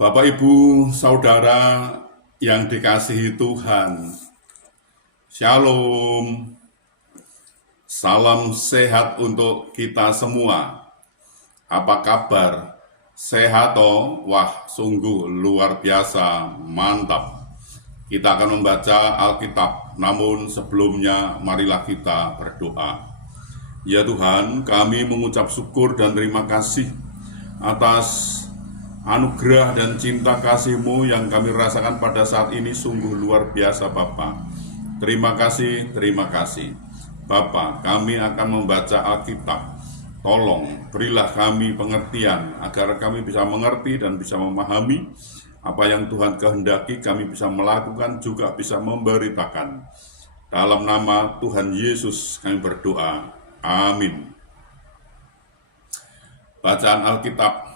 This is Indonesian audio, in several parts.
Bapak, Ibu, Saudara yang dikasihi Tuhan, Shalom, salam sehat untuk kita semua. Apa kabar? Sehat toh? Wah, sungguh luar biasa, mantap. Kita akan membaca Alkitab, namun sebelumnya marilah kita berdoa. Ya Tuhan, kami mengucap syukur dan terima kasih atas anugerah dan cinta kasih-Mu yang kami rasakan pada saat ini sungguh luar biasa Bapa. Terima kasih Bapa. Kami akan membaca Alkitab. Tolong berilah kami pengertian agar kami bisa mengerti dan bisa memahami apa yang Tuhan kehendaki, kami bisa melakukan juga bisa memberitakan. Dalam nama Tuhan Yesus kami berdoa. Amin. Bacaan Alkitab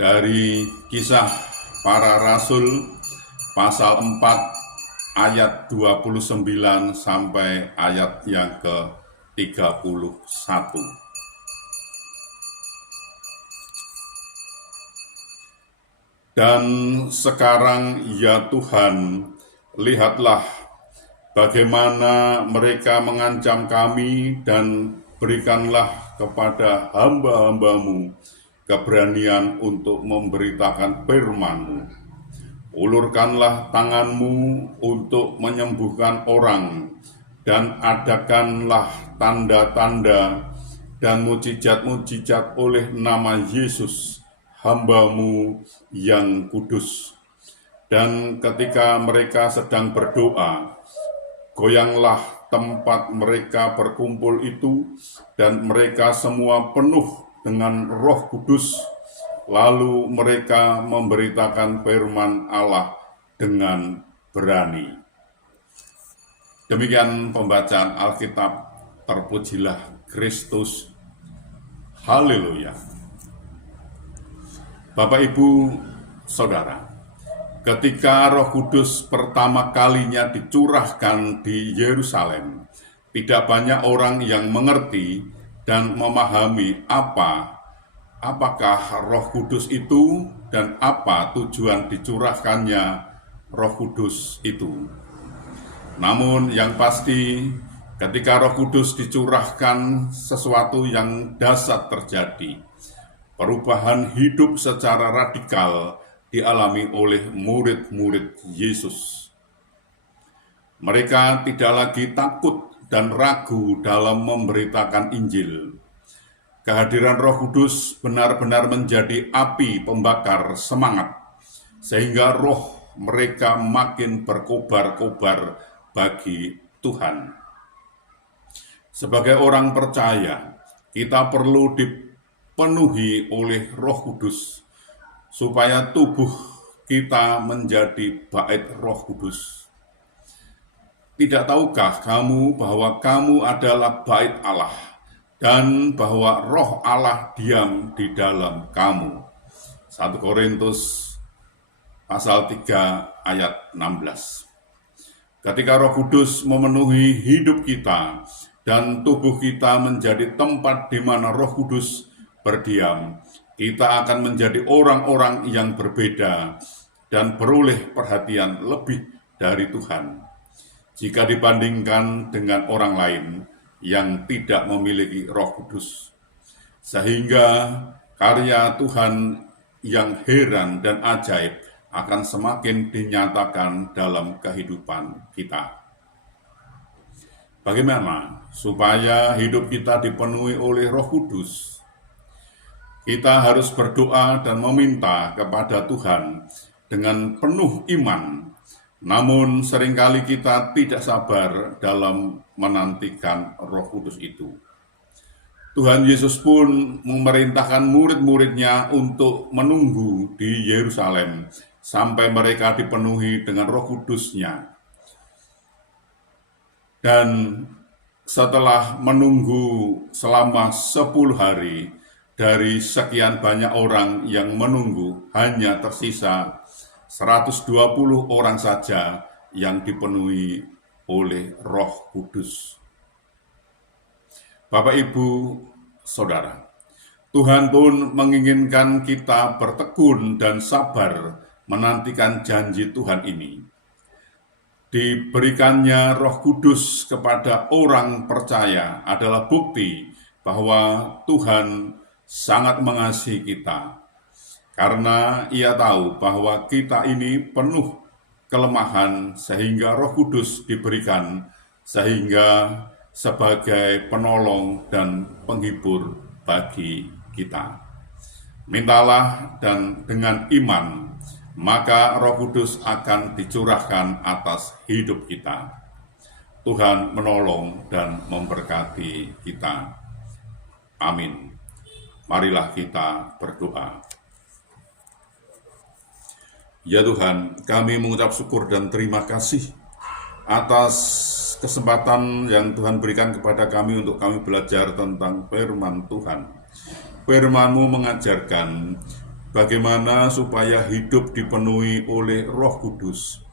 dari Kisah Para Rasul pasal 4 ayat 29 sampai ayat yang ke-31. Dan sekarang ya Tuhan, lihatlah bagaimana mereka mengancam kami, dan berikanlah kepada hamba-hamba-Mu keberanian untuk memberitakan firman-Mu. Ulurkanlah tangan-Mu untuk menyembuhkan orang, dan adakanlah tanda-tanda dan mujizat-mujizat oleh nama Yesus, hamba-Mu yang kudus. Dan ketika mereka sedang berdoa, goyanglah tempat mereka berkumpul itu, dan mereka semua penuh dengan Roh Kudus. Lalu mereka memberitakan firman Allah dengan berani. Demikian pembacaan Alkitab. Terpujilah Kristus. Haleluya. Bapak, Ibu, Saudara, ketika Roh Kudus pertama kalinya dicurahkan di Yerusalem, tidak banyak orang yang mengerti dan memahami apakah Roh Kudus itu dan apa tujuan dicurahkannya Roh Kudus itu. Namun yang pasti, ketika Roh Kudus dicurahkan, sesuatu yang dahsyat terjadi. Perubahan hidup secara radikal dialami oleh murid-murid Yesus. Mereka tidak lagi takut dan ragu dalam memberitakan Injil. Kehadiran Roh Kudus benar-benar menjadi api pembakar semangat, sehingga roh mereka makin berkobar-kobar bagi Tuhan. Sebagai orang percaya, kita perlu dipenuhi oleh Roh Kudus, supaya tubuh kita menjadi bait Roh Kudus. Tidak tahukah kamu bahwa kamu adalah bait Allah, dan bahwa Roh Allah diam di dalam kamu? 1 Korintus pasal 3 ayat 16. Ketika Roh Kudus memenuhi hidup kita dan tubuh kita menjadi tempat di mana Roh Kudus berdiam, kita akan menjadi orang-orang yang berbeda dan beroleh perhatian lebih dari Tuhan jika dibandingkan dengan orang lain yang tidak memiliki Roh Kudus. Sehingga karya Tuhan yang heran dan ajaib akan semakin dinyatakan dalam kehidupan kita. Bagaimana supaya hidup kita dipenuhi oleh Roh Kudus? Kita harus berdoa dan meminta kepada Tuhan dengan penuh iman. Namun seringkali kita tidak sabar dalam menantikan Roh Kudus itu. Tuhan Yesus pun memerintahkan murid-muridnya untuk menunggu di Yerusalem sampai mereka dipenuhi dengan Roh Kudus-Nya. Dan setelah menunggu selama 10 hari, dari sekian banyak orang yang menunggu, hanya tersisa 120 orang saja yang dipenuhi oleh Roh Kudus. Bapak, Ibu, Saudara, Tuhan pun menginginkan kita bertekun dan sabar menantikan janji Tuhan ini. Diberikannya Roh Kudus kepada orang percaya adalah bukti bahwa Tuhan sangat mengasihi kita. Karena Ia tahu bahwa kita ini penuh kelemahan sehingga Roh Kudus diberikan sehingga sebagai penolong dan penghibur bagi kita. Mintalah dan dengan iman, maka Roh Kudus akan dicurahkan atas hidup kita. Tuhan menolong dan memberkati kita. Amin. Marilah kita berdoa. Ya Tuhan, kami mengucap syukur dan terima kasih atas kesempatan yang Tuhan berikan kepada kami untuk kami belajar tentang firman Tuhan. Firman-Mu mengajarkan bagaimana supaya hidup dipenuhi oleh Roh Kudus.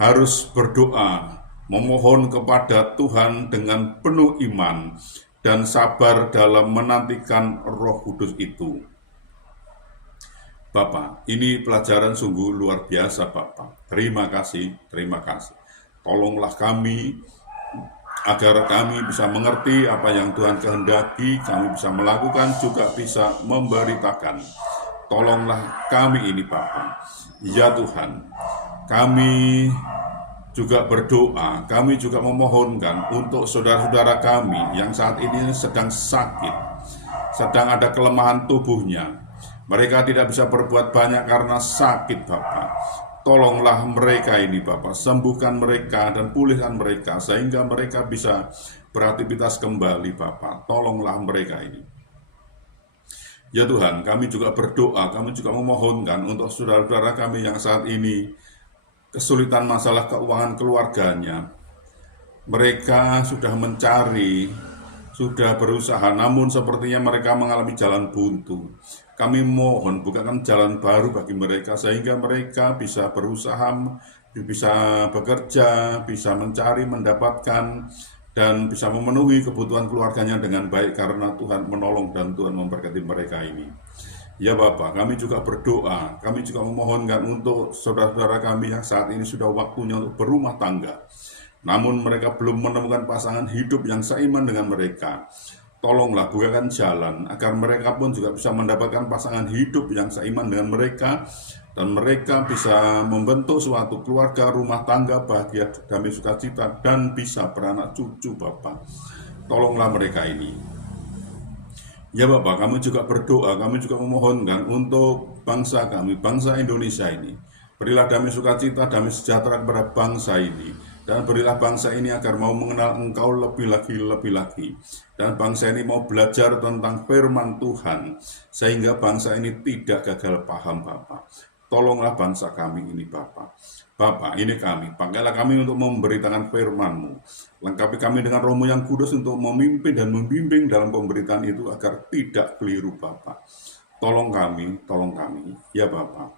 Harus berdoa, memohon kepada Tuhan dengan penuh iman dan sabar dalam menantikan Roh Kudus itu. Bapak, ini pelajaran sungguh luar biasa Bapak. Terima kasih. Tolonglah kami agar kami bisa mengerti apa yang Tuhan kehendaki, kami bisa melakukan, juga bisa memberitakan. Tolonglah kami ini Bapa. Ya Tuhan, kami juga berdoa, kami juga memohonkan untuk saudara-saudara kami yang saat ini sedang sakit, sedang ada kelemahan tubuhnya. Mereka tidak bisa berbuat banyak karena sakit Bapa. Tolonglah mereka ini Bapa, sembuhkan mereka dan pulihkan mereka sehingga mereka bisa beraktivitas kembali Bapa. Tolonglah mereka ini. Ya Tuhan, kami juga berdoa, kami juga memohonkan untuk saudara-saudara kami yang saat ini kesulitan masalah keuangan keluarganya. Mereka sudah mencari, sudah berusaha, namun sepertinya mereka mengalami jalan buntu. Kami mohon bukakan jalan baru bagi mereka sehingga mereka bisa berusaha, bisa bekerja, bisa mencari, mendapatkan, dan bisa memenuhi kebutuhan keluarganya dengan baik karena Tuhan menolong dan Tuhan memberkati mereka ini. Ya Bapak, kami juga berdoa, kami juga memohonkan untuk saudara-saudara kami yang saat ini sudah waktunya untuk berumah tangga. Namun mereka belum menemukan pasangan hidup yang seiman dengan mereka. Tolonglah bukakan jalan agar mereka pun juga bisa mendapatkan pasangan hidup yang seiman dengan mereka dan mereka bisa membentuk suatu keluarga rumah tangga bahagia damai sukacita dan bisa beranak cucu Bapak. Tolonglah mereka ini. Ya Bapak, kami juga berdoa, kami juga memohonkan untuk bangsa kami, bangsa Indonesia ini. Berilah damai sukacita, damai sejahtera kepada bangsa ini. Dan berilah bangsa ini agar mau mengenal Engkau lebih lagi. Dan bangsa ini mau belajar tentang firman Tuhan. Sehingga bangsa ini tidak gagal paham Bapak. Tolonglah bangsa kami ini Bapak. Bapak, ini kami. Pakailah kami untuk memberitakan firman-Mu. Lengkapi kami dengan Roh-Mu yang kudus untuk memimpin dan membimbing dalam pemberitaan itu agar tidak keliru Bapak. Tolong kami. Ya Bapak.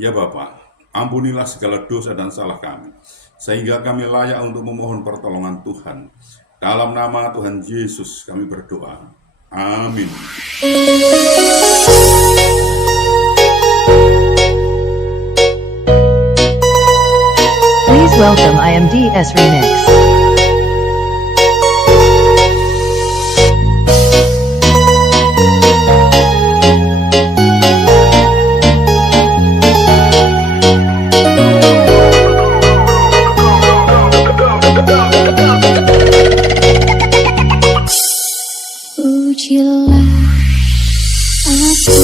Ya Bapak, ampunilah segala dosa dan salah kami. Sehingga kami layak untuk memohon pertolongan Tuhan. Dalam nama Tuhan Yesus kami berdoa. Amin. Please welcome IMDS Remix. Pujilah aku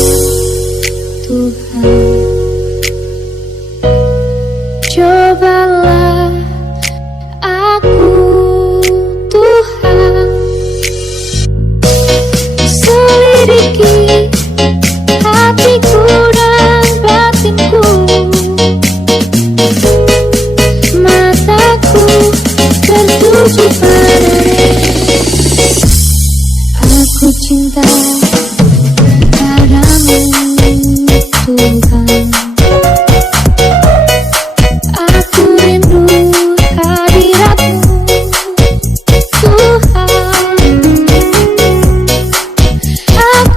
Tuhan, cobalah aku Tuhan, selidiki hatiku dan batinku, mataku tertuju padamu. Aku cinta padamu Tuhan, aku rindu hadirat-Mu Tuhan, aku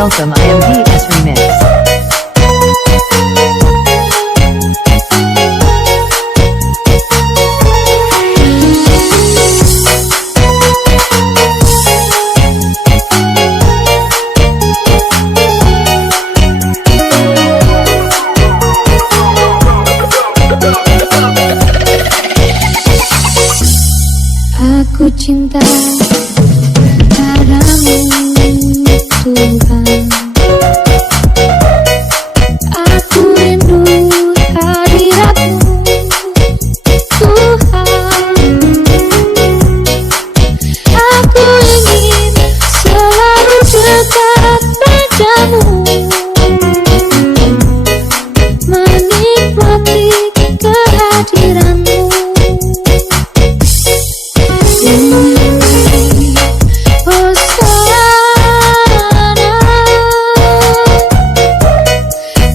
welcome IMDS Remix. Aku cinta padamu Tuhan. Aku rindu hadiratmu Tuhan. Aku ingin selalu dekat padamu, menikmati kehadiranmu.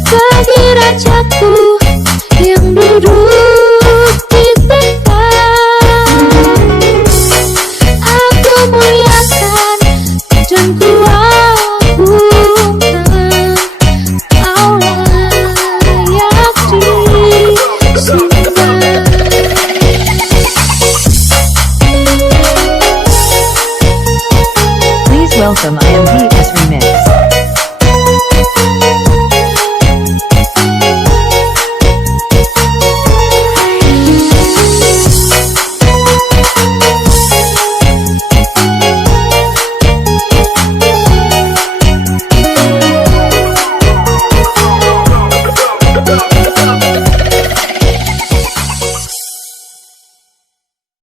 Bagi rajaku yang duduk di tahta, aku muliakan dan kuagungkan. Kau layak disembah. Please welcome IMDS